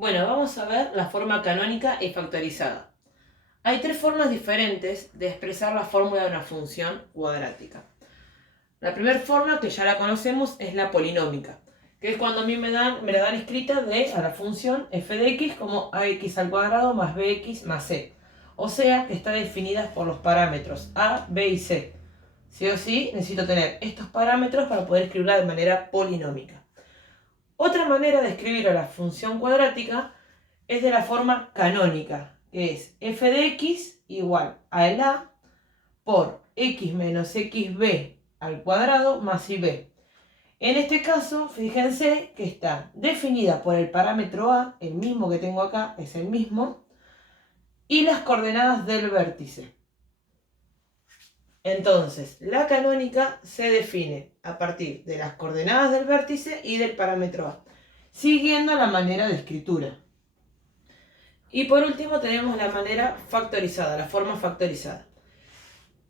Bueno, vamos a ver la forma canónica y factorizada. Hay tres formas diferentes de expresar la fórmula de una función cuadrática. La primera forma, que ya la conocemos, es la polinómica, que es cuando a mí me la dan escrita a la función f de x como ax al cuadrado más bx más c. O sea, que está definida por los parámetros a, b y c. Sí o sí, necesito tener estos parámetros para poder escribirla de manera polinómica. Otra manera de escribir a la función cuadrática es de la forma canónica, que es f de x igual a el a por x menos xb al cuadrado más ib. En este caso, fíjense que está definida por el parámetro a, el mismo que tengo acá, es el mismo, y las coordenadas del vértice. Entonces, la canónica se define a partir de las coordenadas del vértice y del parámetro a, siguiendo la manera de escritura. Y por último tenemos la manera factorizada, la forma factorizada,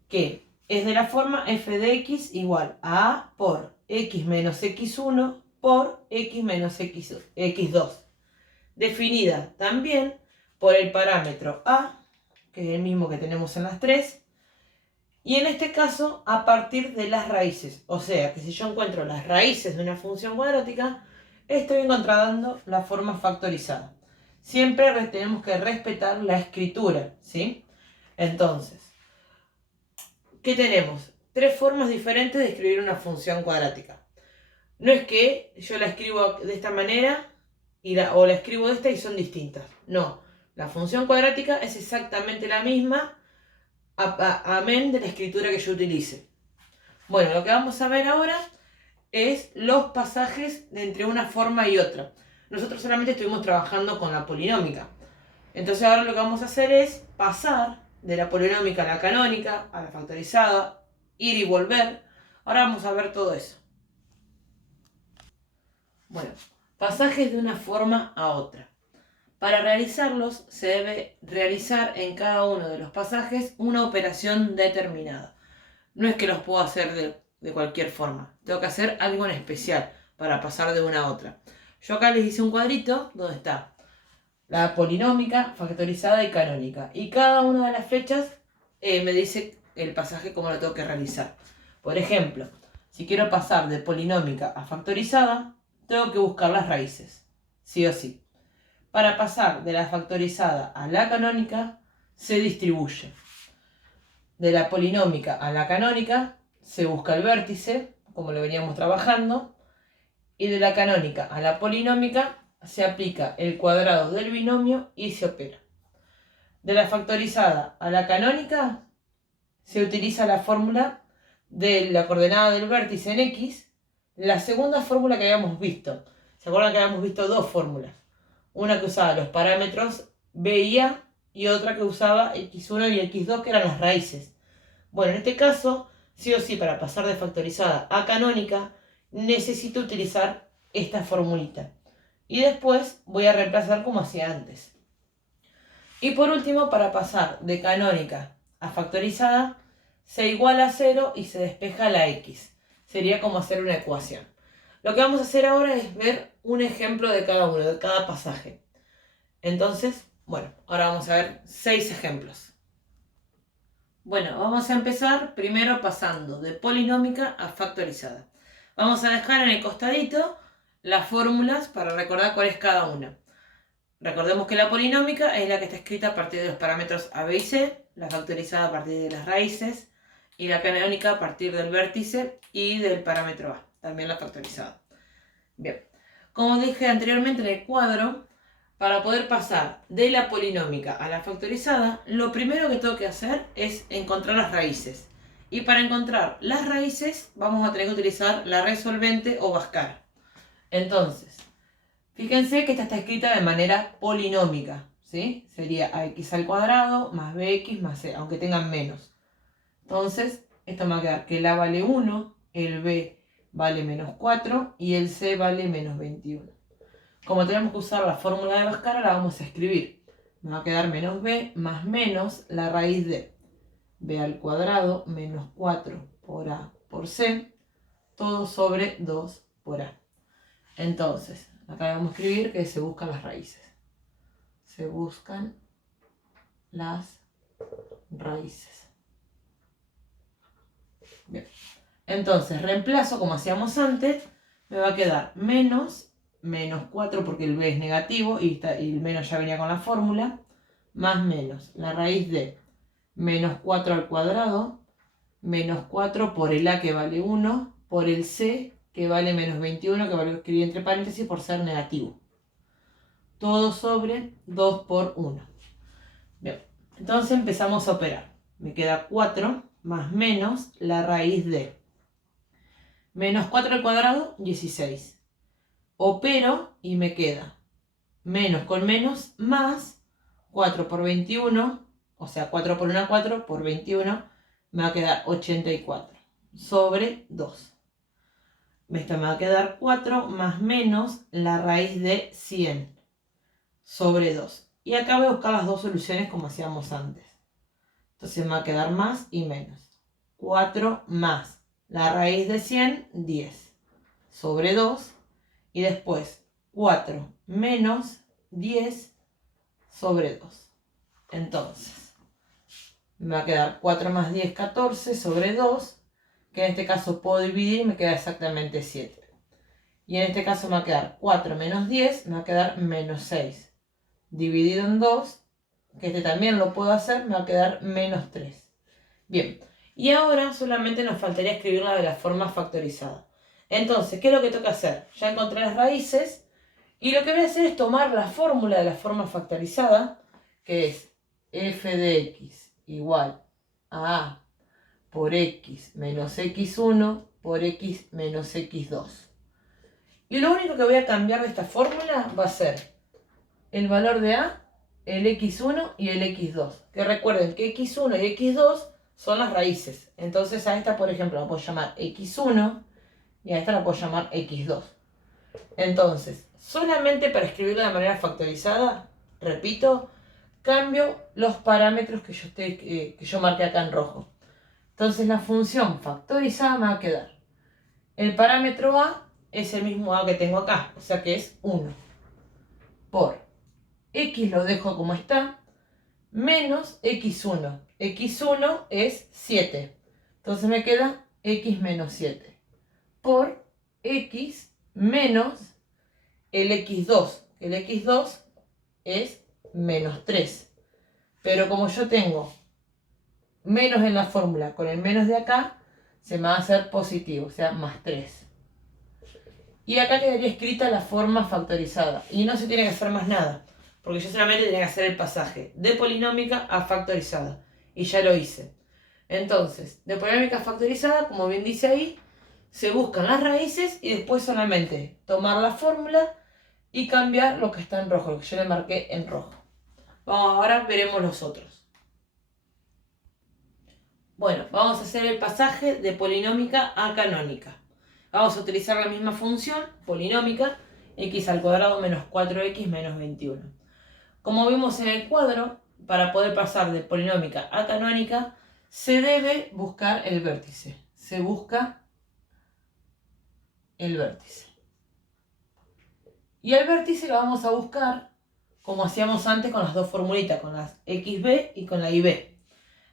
que es de la forma f de x igual a por x menos x1 por x menos x2, definida también por el parámetro a, que es el mismo que tenemos en las tres, y en este caso a partir de las raíces. O sea que si yo encuentro las raíces de una función cuadrática, estoy encontrando la forma factorizada. Siempre tenemos que respetar la escritura, ¿sí? Entonces, ¿qué tenemos? Tres formas diferentes de escribir una función cuadrática. No es que yo la escribo de esta manera o la escribo de esta y son distintas. No, la función cuadrática es exactamente la misma, amén de la escritura que yo utilice. Bueno, lo que vamos a ver ahora es los pasajes de entre una forma y otra. Nosotros solamente estuvimos trabajando con la polinómica. Entonces ahora lo que vamos a hacer es pasar de la polinómica a la canónica, a la factorizada, ir y volver. Ahora vamos a ver todo eso. Bueno, pasajes de una forma a otra. Para realizarlos se debe realizar en cada uno de los pasajes una operación determinada. No es que los puedo hacer de cualquier forma. Tengo que hacer algo en especial para pasar de una a otra. Yo acá les hice un cuadrito donde está la polinómica, factorizada y canónica. Y cada una de las flechas me dice el pasaje cómo lo tengo que realizar. Por ejemplo, si quiero pasar de polinómica a factorizada, tengo que buscar las raíces, sí o sí. Para pasar de la factorizada a la canónica, se distribuye. De la polinómica a la canónica, se busca el vértice, como lo veníamos trabajando. Y de la canónica a la polinómica, se aplica el cuadrado del binomio y se opera. De la factorizada a la canónica, se utiliza la fórmula de la coordenada del vértice en x, la segunda fórmula que habíamos visto. ¿Se acuerdan que habíamos visto dos fórmulas? Una que usaba los parámetros b y a, y otra que usaba x1 y x2, que eran las raíces. Bueno, en este caso, sí o sí, para pasar de factorizada a canónica, necesito utilizar esta formulita. Y después voy a reemplazar como hacía antes. Y por último, para pasar de canónica a factorizada, se iguala a 0 y se despeja la x. Sería como hacer una ecuación. Lo que vamos a hacer ahora es ver un ejemplo de cada uno, de cada pasaje. Entonces, bueno, ahora vamos a ver 6 ejemplos. Bueno, vamos a empezar primero pasando de polinómica a factorizada. Vamos a dejar en el costadito las fórmulas para recordar cuál es cada una. Recordemos que la polinómica es la que está escrita a partir de los parámetros a, b y c, la factorizada a partir de las raíces y la canónica a partir del vértice y del parámetro a, también la factorizada. Bien, como dije anteriormente en el cuadro, para poder pasar de la polinómica a la factorizada, lo primero que tengo que hacer es encontrar las raíces. Y para encontrar las raíces vamos a tener que utilizar la resolvente o Bhaskara. Entonces, fíjense que esta está escrita de manera polinómica, ¿sí? Sería ax al cuadrado más bx más c, aunque tengan menos. Entonces, esto me va a quedar que el a vale 1, el b vale menos 4 y el c vale menos 21. Como tenemos que usar la fórmula de Bhaskara, la vamos a escribir. Me va a quedar menos b más menos la raíz de b al cuadrado menos 4 por a por c, todo sobre 2 por a. Entonces, acá vamos a escribir que se buscan las raíces. se buscan las raíces. Bien. Entonces, reemplazo como hacíamos antes, me va a quedar menos 4 porque el b es negativo y el menos ya venía con la fórmula, más menos la raíz de menos 4 al cuadrado, menos 4 por el a que vale 1, por el c que vale menos 21, que vale escribir entre paréntesis por ser negativo. Todo sobre 2 por 1. Bien, entonces empezamos a operar. Me queda 4 más menos la raíz de menos 4 al cuadrado, 16. Opero y me queda menos con menos más 4 por 21, o sea 4 por 1, 4 por 21, me va a quedar 84 sobre 2. Esto me va a quedar 4 más menos la raíz de 100 sobre 2. Y acá voy a buscar las dos soluciones como hacíamos antes. Entonces me va a quedar más y menos. 4 más la raíz de 100, 10 sobre 2. Y después 4 menos 10 sobre 2. Entonces, me va a quedar 4 más 10, 14 sobre 2, que en este caso puedo dividir y me queda exactamente 7. Y en este caso me va a quedar 4 menos 10, me va a quedar menos 6. Dividido en 2, que este también lo puedo hacer, me va a quedar menos 3. Bien, y ahora solamente nos faltaría escribirla de la forma factorizada. Entonces, ¿qué es lo que tengo que hacer? Ya encontré las raíces y lo que voy a hacer es tomar la fórmula de la forma factorizada, que es f de x igual a a por x menos x1 por x menos x2. Y lo único que voy a cambiar de esta fórmula va a ser el valor de a, el x1 y el x2. Que recuerden que x1 y x2 son las raíces. Entonces a esta, por ejemplo, la puedo llamar x1 y a esta la puedo llamar x2. Entonces, solamente para escribirlo de manera factorizada, repito, cambio los parámetros que yo marqué acá en rojo. Entonces la función factorizada me va a quedar. El parámetro a es el mismo a que tengo acá, o sea que es 1. Por x lo dejo como está, menos x1. x1 es 7. Entonces me queda x menos 7. Por x menos el x2. El x2 es menos 3. Pero como yo tengo menos en la fórmula con el menos de acá, se me va a hacer positivo, o sea, más 3. Y acá quedaría escrita la forma factorizada. Y no se tiene que hacer más nada, porque yo solamente tenía que hacer el pasaje de polinómica a factorizada. Y ya lo hice. Entonces, de polinómica a factorizada, como bien dice ahí, se buscan las raíces y después solamente tomar la fórmula y cambiar lo que está en rojo, lo que yo le marqué en rojo. Vamos, ahora veremos los otros. Bueno, vamos a hacer el pasaje de polinómica a canónica. Vamos a utilizar la misma función, polinómica, x al cuadrado menos 4x menos 21. Como vimos en el cuadro, para poder pasar de polinómica a canónica, se debe buscar el vértice. Se busca el vértice. Y el vértice lo vamos a buscar como hacíamos antes con las dos formulitas, con las xb y con la ib.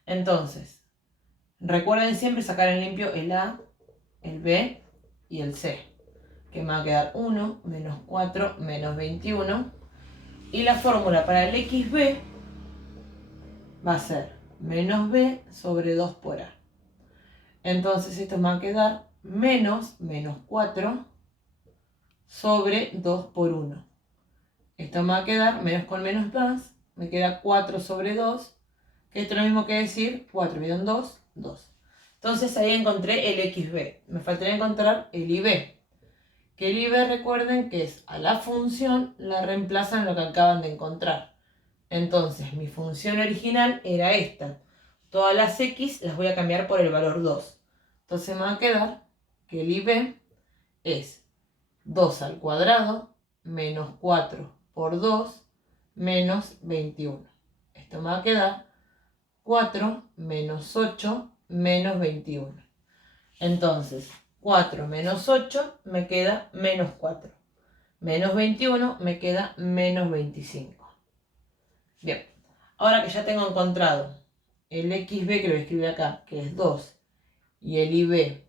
Entonces, recuerden siempre sacar en limpio el a, el b y el c, que me va a quedar 1 menos 4 menos 21. Y la fórmula para el xb va a ser menos b sobre 2 por a. Entonces esto me va a quedar menos 4 sobre 2 por 1. Esto me va a quedar menos con menos más, me queda 4 sobre 2, que esto es lo mismo que decir 4 dividido en 2, 2. Entonces ahí encontré el xb. Me faltaría encontrar el ib. Que el ib, recuerden que es a la función, la reemplazan lo que acaban de encontrar. Entonces mi función original era esta. Todas las x las voy a cambiar por el valor 2. Entonces me va a quedar que el ib es 2 al cuadrado menos 4 por 2 menos 21. Esto me va a quedar 4 menos 8 menos 21. Entonces, 4 menos 8 me queda menos 4. Menos 21 me queda menos 25. Bien, ahora que ya tengo encontrado el xb, que lo voy a escribir acá, que es 2, y el ib,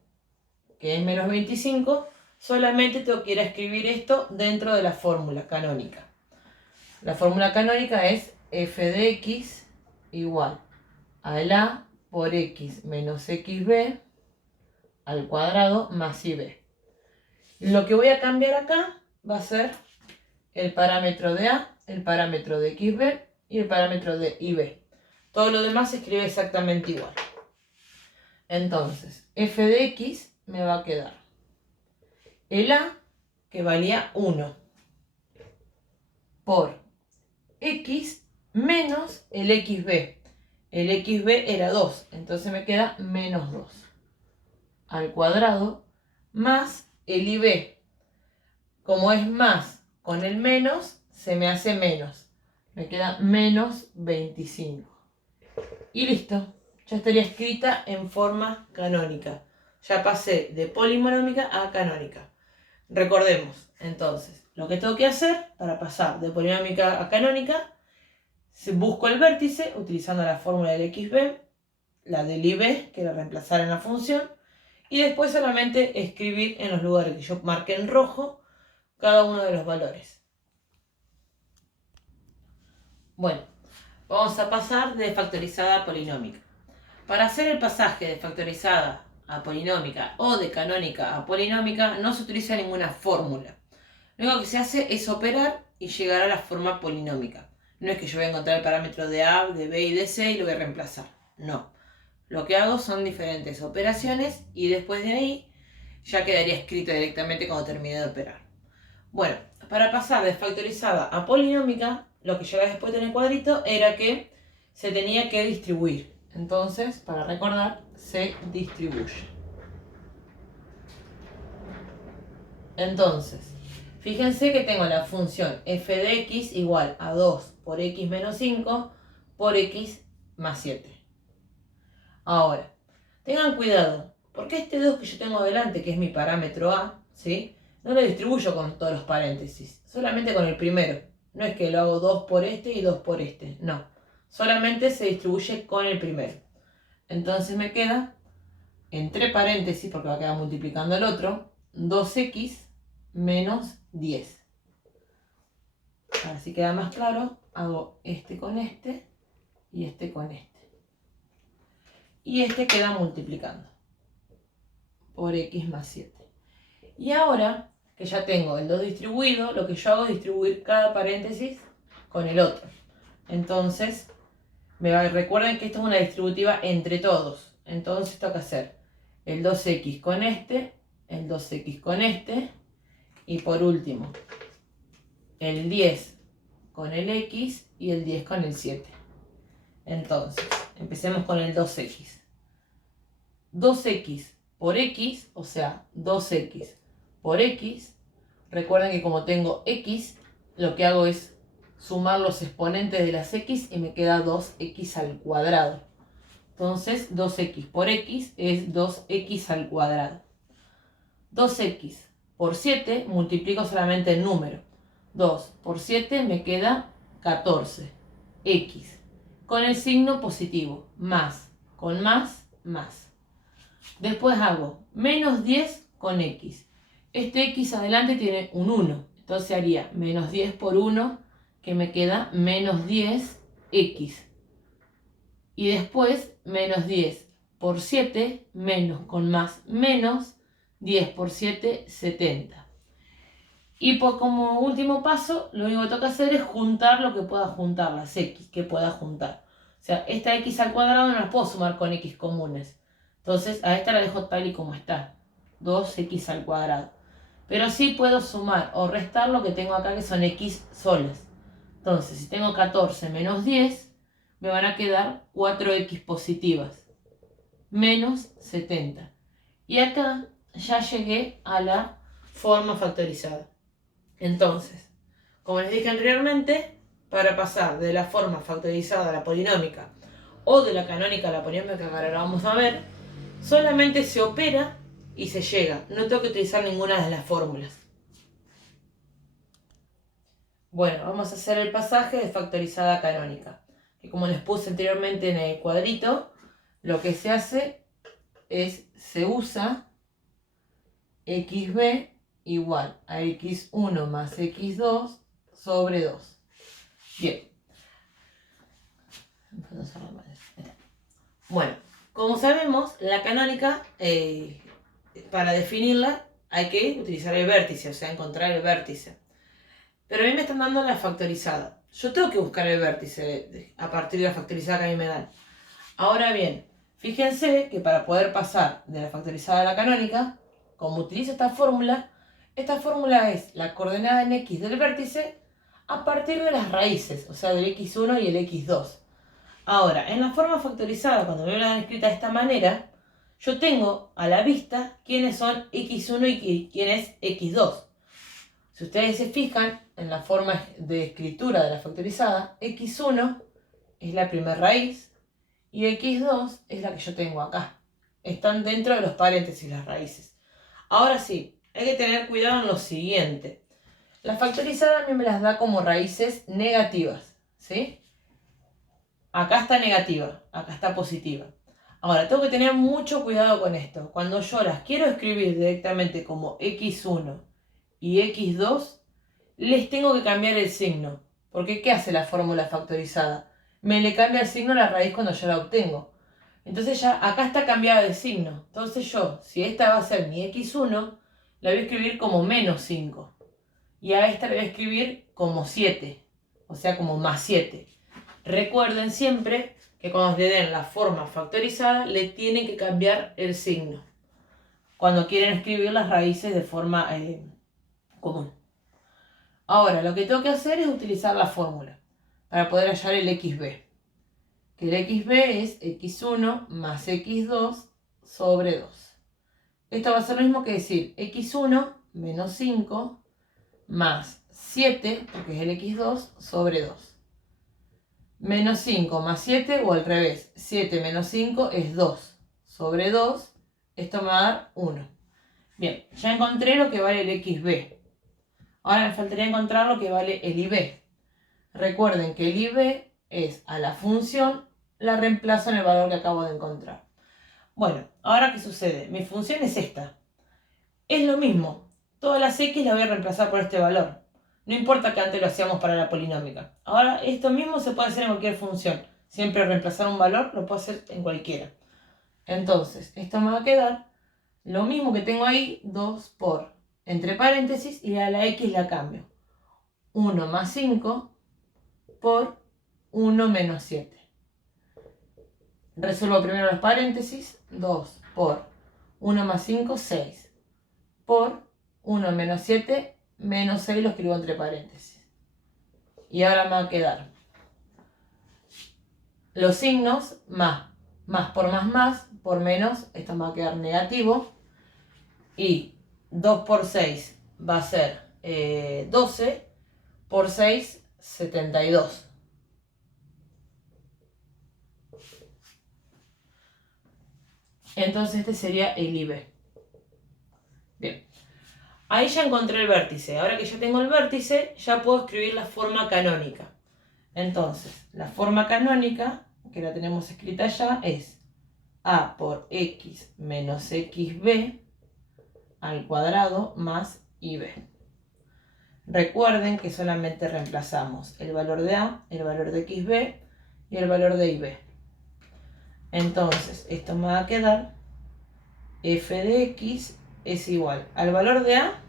que es menos 25, solamente tengo que ir a escribir esto dentro de la fórmula canónica. La fórmula canónica es f de x igual a la por x menos xb al cuadrado más ib. Lo que voy a cambiar acá va a ser el parámetro de a, el parámetro de xb y el parámetro de ib. Todo lo demás se escribe exactamente igual. Entonces, f de x me va a quedar el a, que valía 1, por x menos el xb. El xb era 2, entonces me queda menos 2 al cuadrado más el ib. Como es más con el menos, se me hace menos. Me queda menos 25. Y listo. Ya estaría escrita en forma canónica. Ya pasé de polinomíaca a canónica. Recordemos, entonces, lo que tengo que hacer para pasar de polinomíaca a canónica, busco el vértice utilizando la fórmula del xb, la del ib, que era reemplazar en la función, y después solamente escribir en los lugares que yo marqué en rojo cada uno de los valores. Bueno, vamos a pasar de factorizada a polinómica. Para hacer el pasaje de factorizada a polinómica o de canónica a polinómica no se utiliza ninguna fórmula. Lo único que se hace es operar y llegar a la forma polinómica. No es que yo voy a encontrar el parámetro de A, de B y de C y lo voy a reemplazar. No. Lo que hago son diferentes operaciones y después de ahí ya quedaría escrito directamente cuando termine de operar. Bueno, para pasar de factorizada a polinómica, lo que llegaba después en el cuadrito era que se tenía que distribuir. Entonces, para recordar, se distribuye. Entonces, fíjense que tengo la función f de x igual a 2 por x menos 5 por x más 7. Ahora, tengan cuidado, porque este 2 que yo tengo delante, que es mi parámetro a, ¿sí?, no lo distribuyo con todos los paréntesis, solamente con el primero. No es que lo hago 2 por este y 2 por este, no. Solamente se distribuye con el primero. Entonces me queda, entre paréntesis, porque va a quedar multiplicando el otro, 2x menos 10. Ahora si queda más claro, hago este con este y este con este. Y este queda multiplicando por x más 7. Y ahora que ya tengo el 2 distribuido, lo que yo hago es distribuir cada paréntesis con el otro. Entonces, recuerden que esto es una distributiva entre todos. Entonces tengo que hacer el 2x con este, el 2x con este, y por último, el 10 con el x y el 10 con el 7. Entonces, empecemos con el 2x. 2x por x, o sea, 2x por x. Recuerden que como tengo x, lo que hago es sumar los exponentes de las x y me queda 2x al cuadrado. Entonces 2x por x es 2x al cuadrado. 2x por 7 multiplico solamente el número. 2 por 7 me queda 14. X con el signo positivo. Más con más, más. Después hago menos 10 con x. Este x adelante tiene un 1. Entonces haría menos 10 por 1, que me queda menos 10x. Y después menos 10 por 7, menos con más menos, 10 por 7, 70. Y como último paso, lo único que tengo que hacer es juntar lo que pueda juntar, las x que pueda juntar. O sea, esta x al cuadrado no las puedo sumar con x comunes. Entonces a esta la dejo tal y como está, 2x al cuadrado. Pero sí puedo sumar o restar lo que tengo acá, que son x solas. Entonces, si tengo 14 menos 10, me van a quedar 4x positivas, menos 70. Y acá ya llegué a la forma factorizada. Entonces, como les dije anteriormente, para pasar de la forma factorizada a la polinómica o de la canónica a la polinómica, que ahora la vamos a ver, solamente se opera y se llega. No tengo que utilizar ninguna de las fórmulas. Bueno, vamos a hacer el pasaje de factorizada canónica. Que como les puse anteriormente en el cuadrito, lo que se hace es, se usa xb igual a x1 más x2 sobre 2. Bien. Bueno, como sabemos, la canónica, para definirla, hay que utilizar el vértice, o sea, encontrar el vértice. Pero a mí me están dando la factorizada. Yo tengo que buscar el vértice a partir de la factorizada que a mí me dan. Ahora bien, fíjense que para poder pasar de la factorizada a la canónica, como utilizo esta fórmula es la coordenada en x del vértice a partir de las raíces, o sea, del x1 y el x2. Ahora, en la forma factorizada, cuando me la han escrita de esta manera, yo tengo a la vista quiénes son x1 y quién es x2. Si ustedes se fijan en la forma de escritura de la factorizada, x1 es la primera raíz y x2 es la que yo tengo acá. Están dentro de los paréntesis las raíces. Ahora sí, hay que tener cuidado en lo siguiente. La factorizada a mí me las da como raíces negativas, ¿sí? Acá está negativa, acá está positiva. Ahora, tengo que tener mucho cuidado con esto. Cuando yo las quiero escribir directamente como x1 y x2, les tengo que cambiar el signo. Porque ¿qué hace la fórmula factorizada? Me le cambia el signo a la raíz cuando yo la obtengo. Entonces ya acá está cambiada de signo. Entonces yo, si esta va a ser mi x1, la voy a escribir como menos 5. Y a esta la voy a escribir como 7. O sea, como más 7. Recuerden siempre que cuando le den la forma factorizada, le tienen que cambiar el signo. Cuando quieren escribir las raíces de forma común. Ahora, lo que tengo que hacer es utilizar la fórmula para poder hallar el xb. Que el xb es x1 más x2 sobre 2. Esto va a ser lo mismo que decir x1 menos 5 más 7, porque es el x2, sobre 2. Menos 5 más 7 o al revés. 7 menos 5 es 2 sobre 2. Esto me va a dar 1. Bien, ya encontré lo que vale el xb. Ahora me faltaría encontrar lo que vale el ib. Recuerden que el ib es a la función, la reemplazo en el valor que acabo de encontrar. Bueno, ahora ¿qué sucede? Mi función es esta. Es lo mismo. Todas las x las voy a reemplazar por este valor. No importa que antes lo hacíamos para la polinómica. Ahora esto mismo se puede hacer en cualquier función. Siempre reemplazar un valor lo puedo hacer en cualquiera. Entonces, esto me va a quedar lo mismo que tengo ahí, 2 por, entre paréntesis, y a la x la cambio. 1 más 5 por 1 menos 7. Resuelvo primero los paréntesis. 2 por 1 más 5, 6. Por 1 menos 7, menos 6 lo escribo entre paréntesis. Y ahora me va a quedar los signos más por menos, esto me va a quedar negativo. Y 2 por 6 va a ser 12, por 6, 72. Entonces este sería el ib. Bien. Ahí ya encontré el vértice. Ahora que ya tengo el vértice, ya puedo escribir la forma canónica. Entonces, la forma canónica, que la tenemos escrita ya, es a por x menos xb al cuadrado más ib. Recuerden que solamente reemplazamos el valor de a, el valor de xb y el valor de ib. Entonces, esto me va a quedar f de x es igual al valor de a.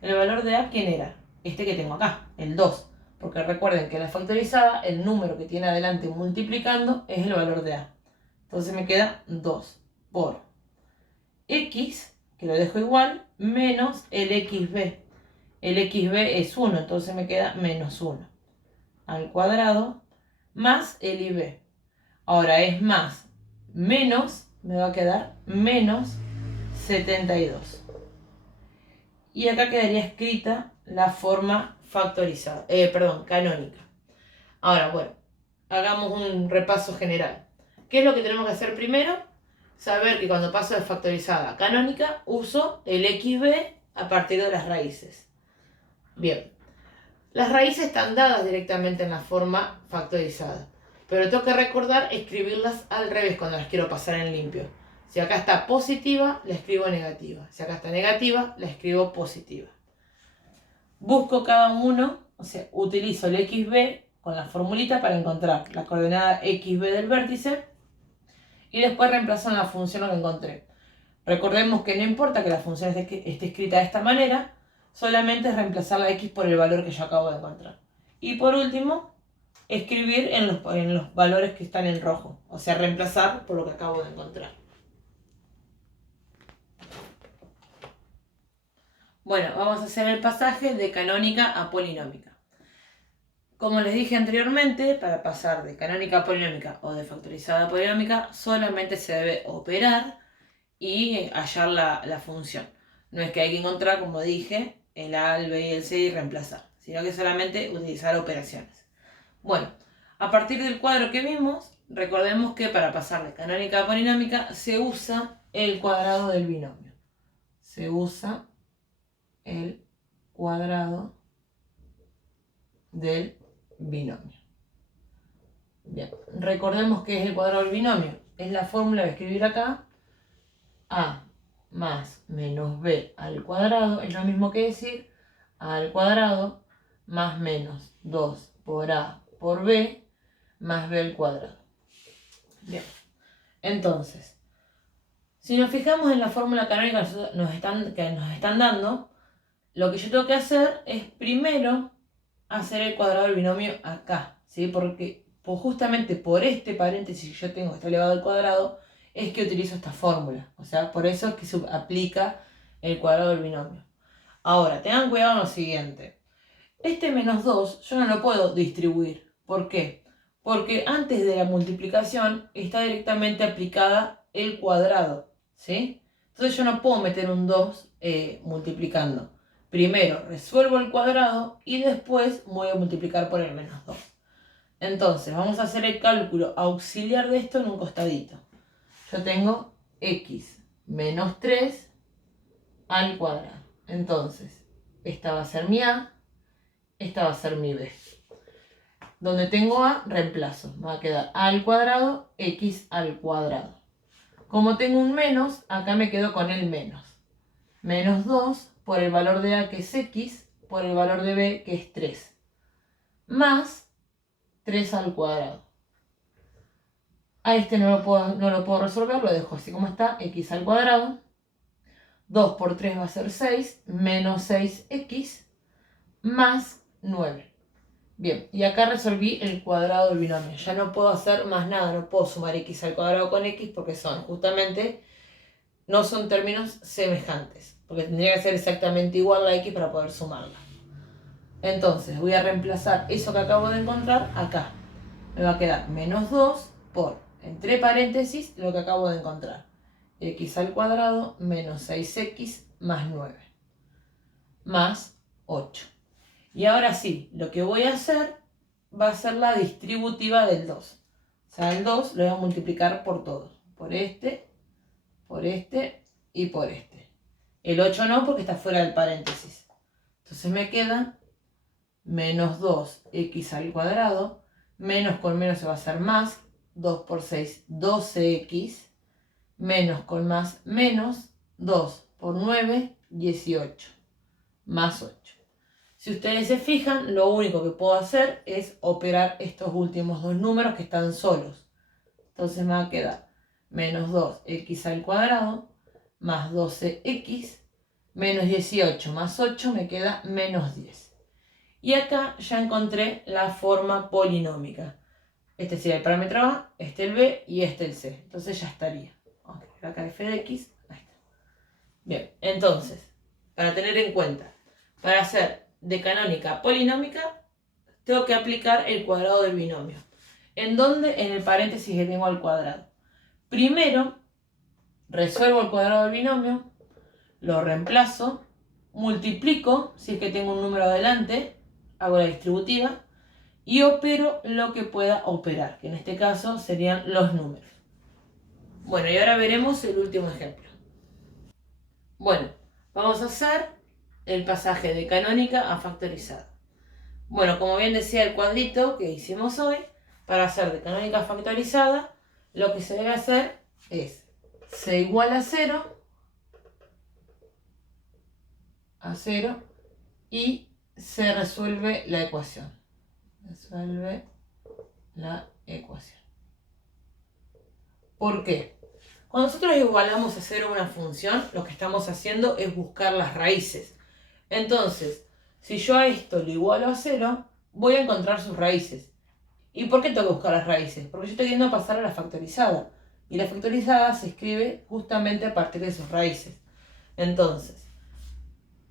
El valor de a, ¿quién era? Este que tengo acá, el 2. Porque recuerden que en la factorizada, el número que tiene adelante multiplicando es el valor de a. Entonces me queda 2 por x, que lo dejo igual, menos el xb. El xb es 1, entonces me queda menos 1 al cuadrado más el ib. Ahora es más menos, me va a quedar menos 72. Y acá quedaría escrita la forma factorizada, canónica. Ahora, bueno, hagamos un repaso general. ¿Qué es lo que tenemos que hacer primero? Saber que cuando paso de factorizada a canónica, uso el xb a partir de las raíces. Bien. Las raíces están dadas directamente en la forma factorizada, pero tengo que recordar escribirlas al revés cuando las quiero pasar en limpio. Si acá está positiva, la escribo negativa. Si acá está negativa, la escribo positiva. Busco cada uno, o sea, utilizo el XB con la formulita para encontrar la coordenada XB del vértice y después reemplazo en la función que encontré. Recordemos que no importa que la función esté escrita de esta manera, solamente es reemplazar la X por el valor que yo acabo de encontrar. Y por último, escribir en los valores que están en rojo, o sea, reemplazar por lo que acabo de encontrar. Bueno, vamos a hacer el pasaje de canónica a polinómica. Como les dije anteriormente, para pasar de canónica a polinómica o de factorizada a polinómica, solamente se debe operar y hallar la función. No es que hay que encontrar, como dije, el A, el B y el C y reemplazar, sino que solamente utilizar operaciones. Bueno, a partir del cuadro que vimos, recordemos que para pasar de canónica a polinómica se usa el cuadrado del binomio. Se usa el cuadrado del binomio. Bien, recordemos que es el cuadrado del binomio. Es la fórmula de escribir acá. A más menos B al cuadrado es lo mismo que decir A al cuadrado más menos 2 por A por B más B al cuadrado. Bien, entonces, si nos fijamos en la fórmula canónica que nos están dando, lo que yo tengo que hacer es primero hacer el cuadrado del binomio acá, ¿sí? Porque justamente por este paréntesis que yo tengo que está elevado al cuadrado, es que utilizo esta fórmula. O sea, por eso es que se aplica el cuadrado del binomio. Ahora, tengan cuidado en lo siguiente. Este menos 2 yo no lo puedo distribuir. ¿Por qué? Porque antes de la multiplicación está directamente aplicada el cuadrado, ¿sí? Entonces yo no puedo meter un 2 multiplicando. Primero resuelvo el cuadrado y después voy a multiplicar por el menos 2. Entonces vamos a hacer el cálculo auxiliar de esto en un costadito. Yo tengo x menos 3 al cuadrado. Entonces, esta va a ser mi a, esta va a ser mi b. Donde tengo a, reemplazo. Me va a quedar a al cuadrado, x al cuadrado. Como tengo un menos, acá me quedo con el menos. Menos 2 por el valor de a, que es x, por el valor de b, que es 3. Más 3 al cuadrado. A este no lo puedo resolver, lo dejo así como está, x al cuadrado. 2 por 3 va a ser 6, menos 6x, más 9. Bien, y acá resolví el cuadrado del binomio. Ya no puedo hacer más nada, no puedo sumar x al cuadrado con x porque no son términos semejantes. Porque tendría que ser exactamente igual la x para poder sumarla. Entonces voy a reemplazar eso que acabo de encontrar acá. Me va a quedar menos 2 por, entre paréntesis, lo que acabo de encontrar. X al cuadrado menos 6x más 9. Más 8. Y ahora sí, lo que voy a hacer va a ser la distributiva del 2. O sea, el 2 lo voy a multiplicar por todos. Por este y por este. El 8 no, porque está fuera del paréntesis. Entonces me queda menos 2x al cuadrado. Menos con menos se va a hacer más. 2 por 6, 12x. Menos con más, menos. 2 por 9, 18. Más 8. Si ustedes se fijan, lo único que puedo hacer es operar estos últimos dos números que están solos. Entonces me va a quedar menos 2x al cuadrado más 12x menos 18 más 8 me queda menos 10. Y acá ya encontré la forma polinómica. Este sería el parámetro A, este el B y este el C. Entonces ya estaría. Vamos a poner acá f de x. Ahí está. Bien, entonces, para tener en cuenta, para hacer de canónica a polinómica, tengo que aplicar el cuadrado del binomio. ¿En dónde? En el paréntesis que tengo al cuadrado. Primero, resuelvo el cuadrado del binomio, lo reemplazo, multiplico, si es que tengo un número adelante, hago la distributiva, y opero lo que pueda operar, que en este caso serían los números. Bueno, y ahora veremos el último ejemplo. Bueno, vamos a hacer el pasaje de canónica a factorizada. Bueno, como bien decía el cuadrito que hicimos hoy, para hacer de canónica factorizada, lo que se debe hacer es c igual a 0, y se resuelve la ecuación. Resuelve la ecuación. ¿Por qué? Cuando nosotros igualamos a 0 una función, lo que estamos haciendo es buscar las raíces. Entonces, si yo a esto lo igualo a 0, voy a encontrar sus raíces. ¿Y por qué tengo que buscar las raíces? Porque yo estoy yendo a pasar a la factorizada. Y la factorizada se escribe justamente a partir de sus raíces. Entonces,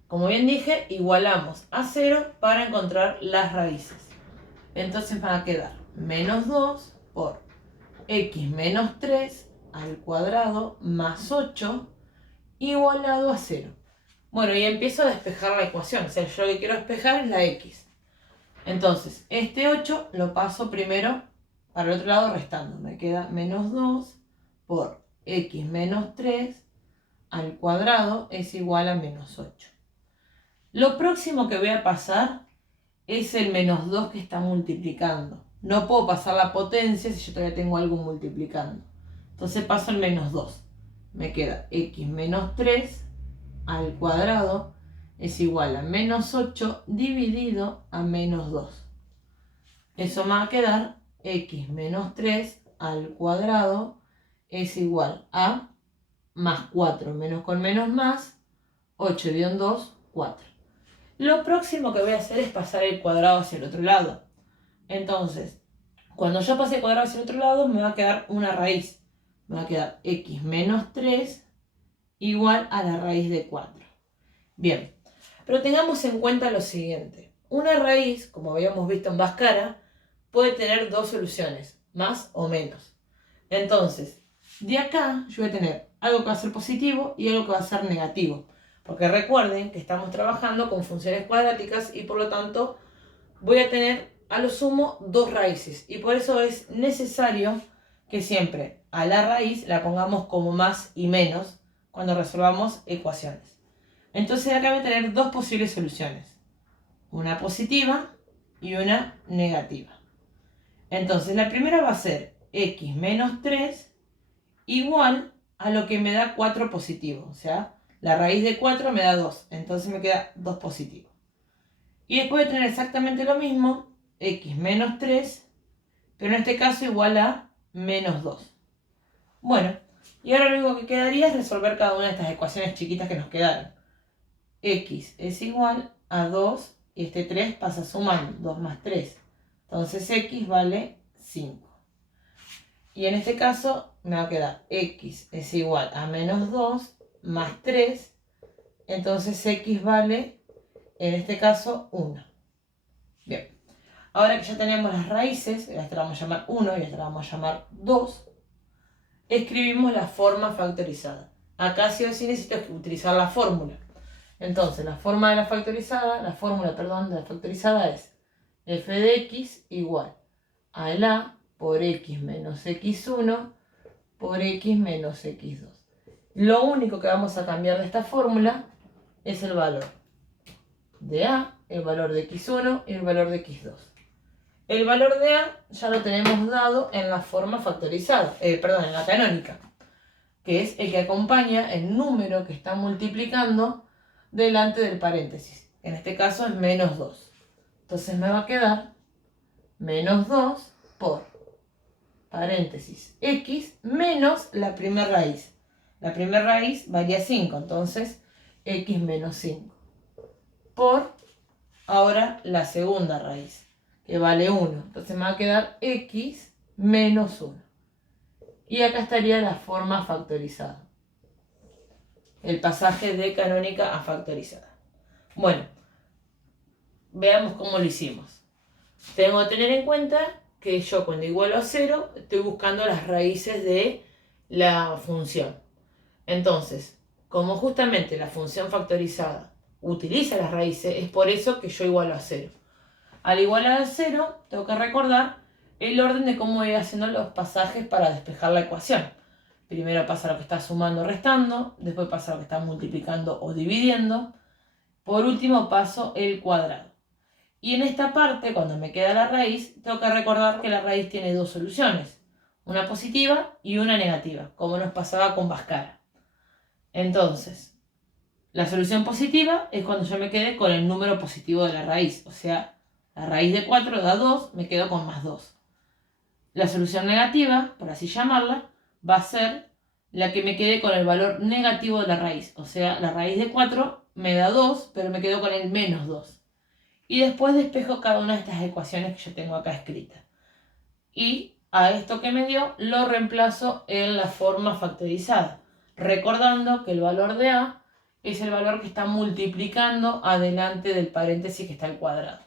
como bien dije, igualamos a 0 para encontrar las raíces. Entonces van a quedar menos 2 por x menos 3 al cuadrado más 8 igualado a 0. Bueno, y empiezo a despejar la ecuación. O sea, yo lo que quiero despejar es la x. Entonces, este 8 lo paso primero para el otro lado restando. Me queda menos 2 por x menos 3 al cuadrado es igual a menos 8. Lo próximo que voy a pasar es el menos 2 que está multiplicando. No puedo pasar la potencia si yo todavía tengo algo multiplicando. Entonces paso el menos 2. Me queda x menos 3 al cuadrado es igual a menos 8 dividido a menos 2. Eso me va a quedar x menos 3 al cuadrado es igual a más 4 menos con menos más 8 dividido en 2, 4. Lo próximo que voy a hacer es pasar el cuadrado hacia el otro lado. Entonces, cuando yo pase el cuadrado hacia el otro lado, me va a quedar una raíz. Me va a quedar x menos 3 igual a la raíz de 4. Bien, pero tengamos en cuenta lo siguiente. Una raíz, como habíamos visto en Bhaskara, puede tener dos soluciones, más o menos. Entonces, de acá yo voy a tener algo que va a ser positivo y algo que va a ser negativo. Porque recuerden que estamos trabajando con funciones cuadráticas y por lo tanto voy a tener a lo sumo dos raíces. Y por eso es necesario que siempre a la raíz la pongamos como más y menos cuando resolvamos ecuaciones. Entonces acá voy a tener dos posibles soluciones. Una positiva y una negativa. Entonces la primera va a ser x menos 3 igual a lo que me da 4 positivo. O sea, la raíz de 4 me da 2. Entonces me queda 2 positivo. Y después de tener exactamente lo mismo, x menos 3, pero en este caso igual a menos 2. Bueno, y ahora lo único que quedaría es resolver cada una de estas ecuaciones chiquitas que nos quedaron. X es igual a 2 y este 3 pasa sumando, 2 más 3. Entonces x vale 5. Y en este caso me va a quedar x es igual a menos 2 más 3. Entonces x vale, en este caso, 1. Bien. Ahora que ya tenemos las raíces, esta la vamos a llamar 1 y esta la vamos a llamar 2, escribimos la forma factorizada. Acá sí o sí necesito utilizar la fórmula. Entonces, la fórmula de la factorizada es f de x igual a la por x menos x1 por x menos x2. Lo único que vamos a cambiar de esta fórmula es el valor de a, el valor de x1 y el valor de x2. El valor de a ya lo tenemos dado en la forma factorizada, en la canónica, que es el que acompaña el número que está multiplicando delante del paréntesis. En este caso es menos 2. Entonces me va a quedar menos 2 por paréntesis x menos la primera raíz. La primera raíz valía 5, entonces x menos 5. Por ahora la segunda raíz, que vale 1. Entonces me va a quedar x menos 1. Y acá estaría la forma factorizada. El pasaje de canónica a factorizada. Bueno, veamos cómo lo hicimos. Tengo que tener en cuenta que yo cuando igualo a 0 estoy buscando las raíces de la función. Entonces, como justamente la función factorizada utiliza las raíces, es por eso que yo igualo a 0. Al igualar a 0, tengo que recordar el orden de cómo voy haciendo los pasajes para despejar la ecuación. Primero pasa lo que está sumando o restando, después pasa lo que está multiplicando o dividiendo. Por último paso el cuadrado. Y en esta parte, cuando me queda la raíz, tengo que recordar que la raíz tiene dos soluciones, una positiva y una negativa, como nos pasaba con Bhaskara. Entonces, la solución positiva es cuando yo me quede con el número positivo de la raíz, o sea, la raíz de 4 da 2, me quedo con más 2. La solución negativa, por así llamarla, va a ser la que me quede con el valor negativo de la raíz, o sea, la raíz de 4 me da 2, pero me quedo con el menos 2. Y después despejo cada una de estas ecuaciones que yo tengo acá escritas. Y a esto que me dio lo reemplazo en la forma factorizada, recordando que el valor de A es el valor que está multiplicando adelante del paréntesis que está al cuadrado.